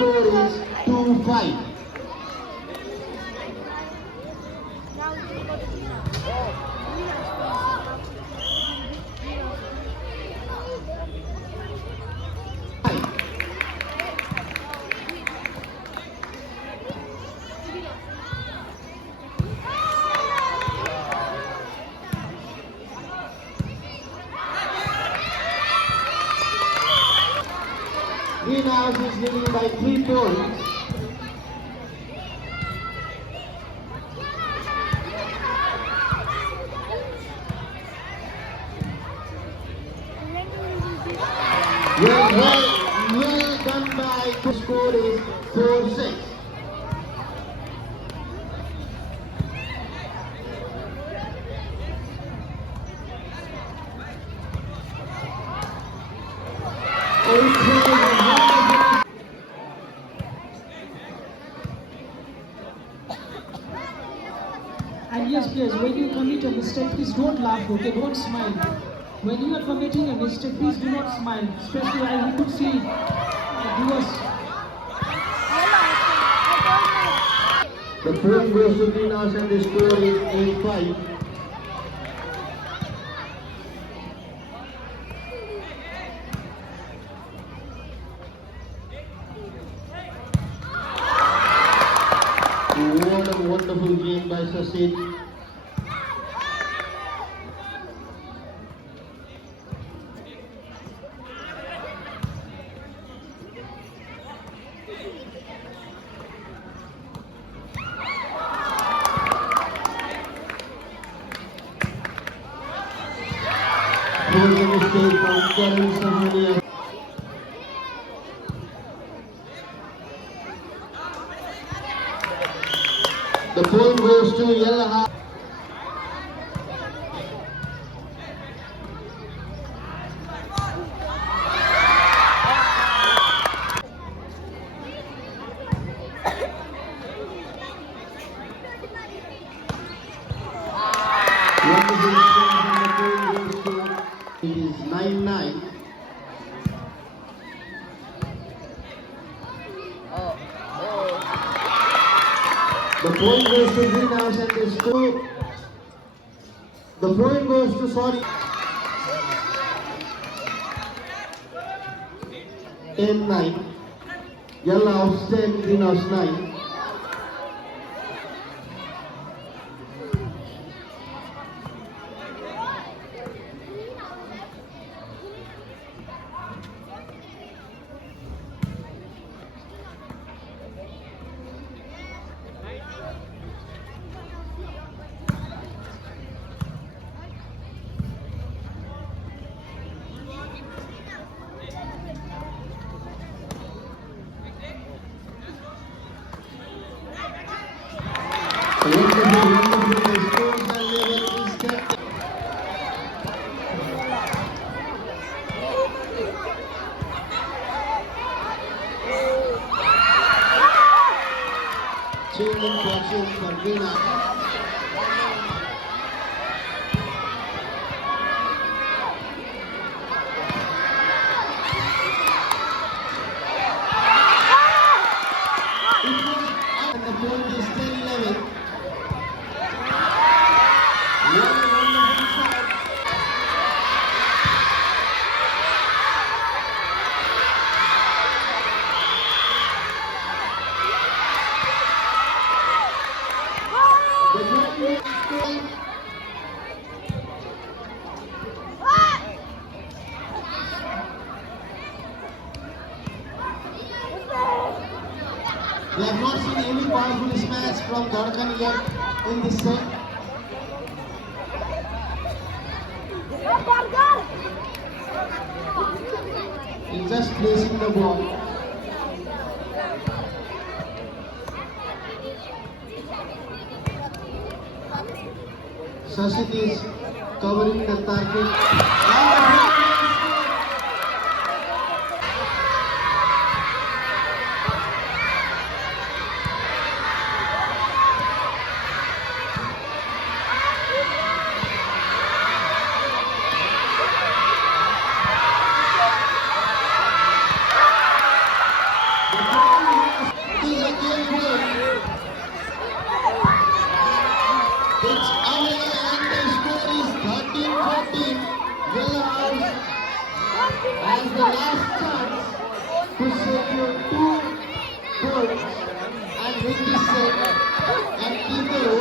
score is 2-5. Greenhouse is leading by 3 points. Well done by the score is 4-6. And yes, players, when you commit a mistake, please don't laugh, okay? Don't smile. When you are committing a mistake, please do not smile. Especially I could see viewers. The point goes to Greenhouse and the score is 8-5. What a wonderful game by Sasid. There was a mistake from Karan Sahania. The point goes to Yellow. It is 9-9. The point goes to Greenhouse and the score. The point goes to, sorry, 10-9. Yellow House 10, Greenhouse 9. Changing fortune for Greenhouse. And the point is 10-11. We have not seen any powerful smash from Dhadkan yet in this set. He's just placing the ball. Sasit is covering the target. The is the last chance to secure 2 goals and win this set and keep the